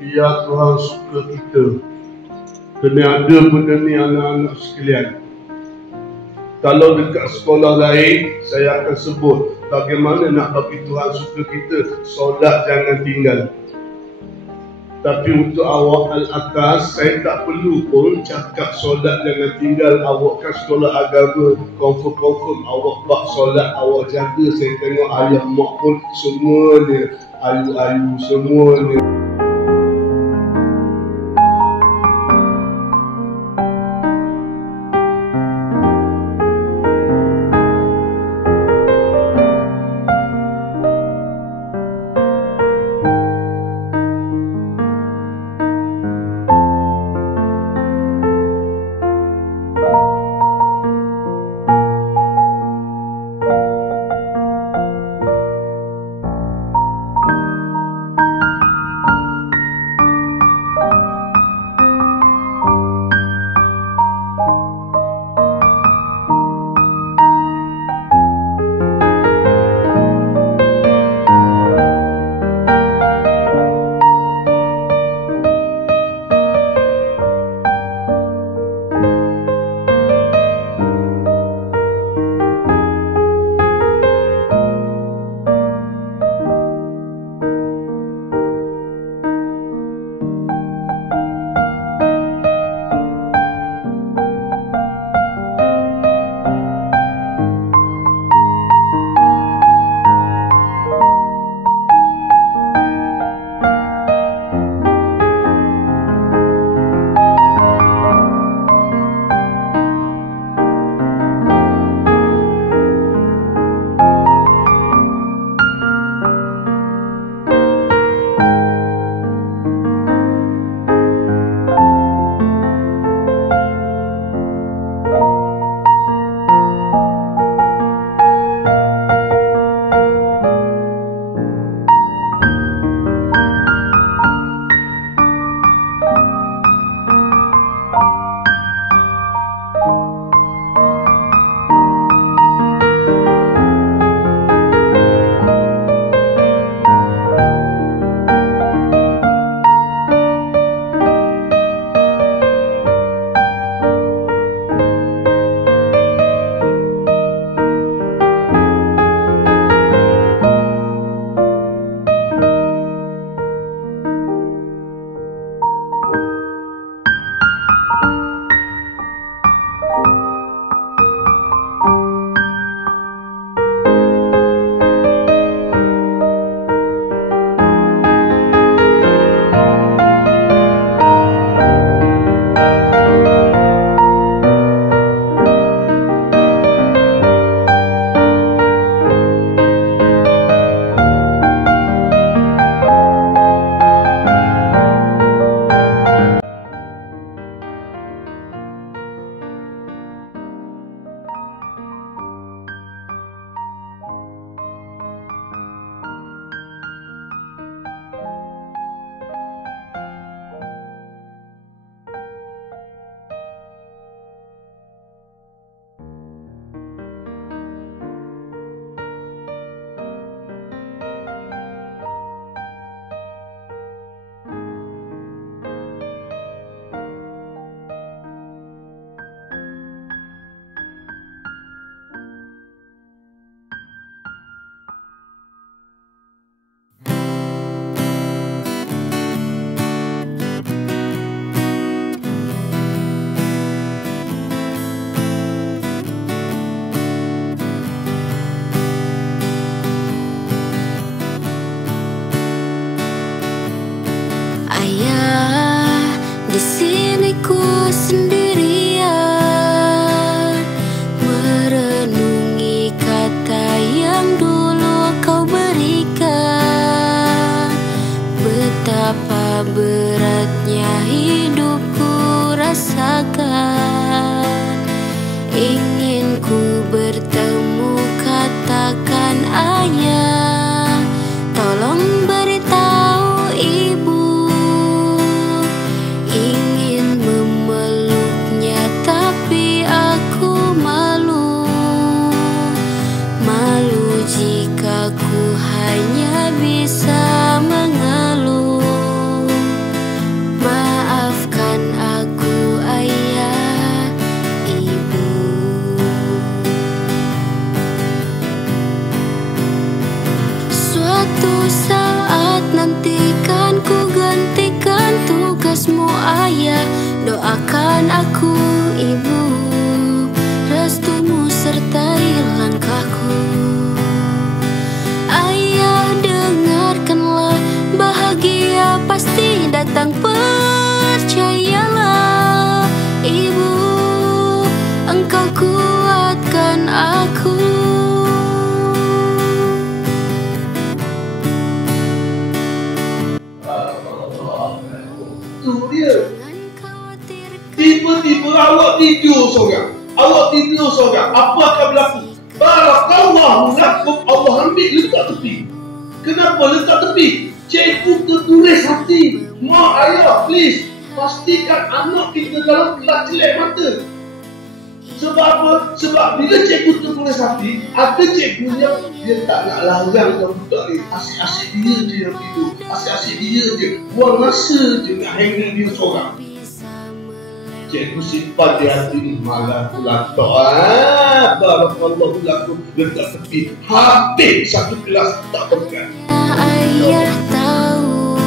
biar Tuhan suka kita. Kena ada benda ni anak-anak sekalian. Kalau dekat sekolah lain, saya akan sebut bagaimana nak bagi Tuhan suka kita. Solat jangan tinggal. Tapi untuk awak al-atas, saya tak perlu pun cakap solat jangan tinggal. Awak kan sekolah agama, confirm awak bak solat, awak jaga. Saya tengok ayah mak pun semuanya ayu-ayu semuanya. beratnya hidupku rasakan. Ingin ku bertemu, katakan ayah, tolong beritahu ibu. Ingin memeluknya tapi aku malu. Malu jika ku hanya bisa mengeluh. itu dia. Tiba-tiba awak tidur seorang. Apa akan berlaku? Barakallahu lakum, Allah ambil letak tepi. Kenapa letak tepi? Cikgu tertulis hati. Mak, ayah, please pastikan anak kita dalam kelas celek mata. Sebab apa? Sebab bila cikgu tertulis hati, ada cikgu yang dia tak nak larang kalau budak ni. Asyik-asyik dia je yang tidur. Asyik-asyik dia je. Buang masa je nak handle dia seorang. Cikgu simpan di hati ni, malah pula tak. Barakallahu lakum, letak tepi. Habis satu kelas tak berkat. Ayah tahu,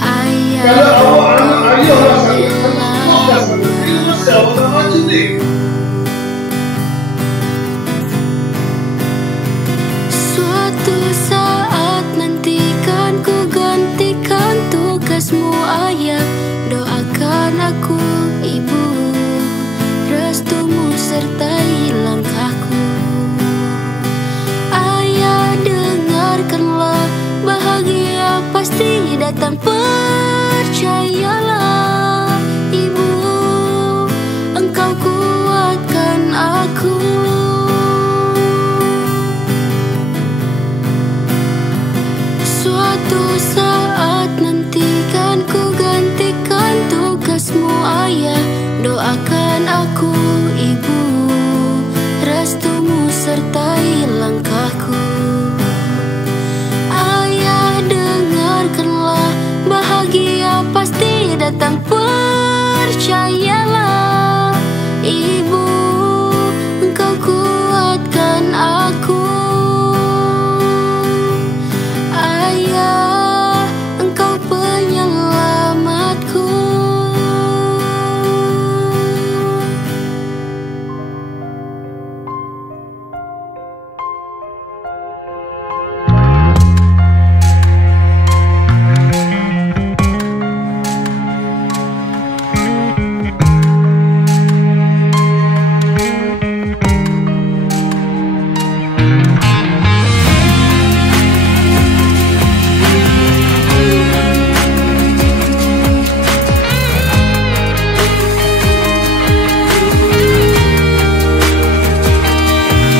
ayah kalau awak anak ayah lah sangat, anak lah sangat, dia masa orang macam ni. Suatu saat nantikan ku gantikan tugasmu ayah. Doakan aku ibu, restumu sertai langkahku. Ayah dengarkanlah, bahagia pasti datang, percayalah. Ibu, engkau kuatkan aku. Suatu saat nantikan ku gantikan tugasmu ayah. Doakan aku ibu, restumu sertai langkahku. Ayah dengarkanlah, bahagia pasti datang, percayalah. Ibu, engkau kuatkan aku. Ayah, engkau penyelamatku.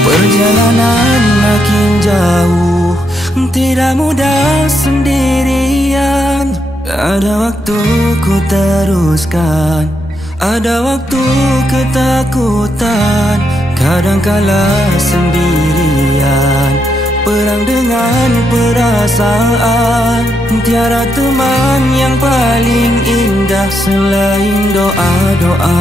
Perjalanan makin jauh, tidak mudah sendirian. Ada waktu ku teruskan, ada waktu ketakutan, kadangkala sendirian, perang dengan perasaan. Tiada teman yang paling indah selain doa-doa.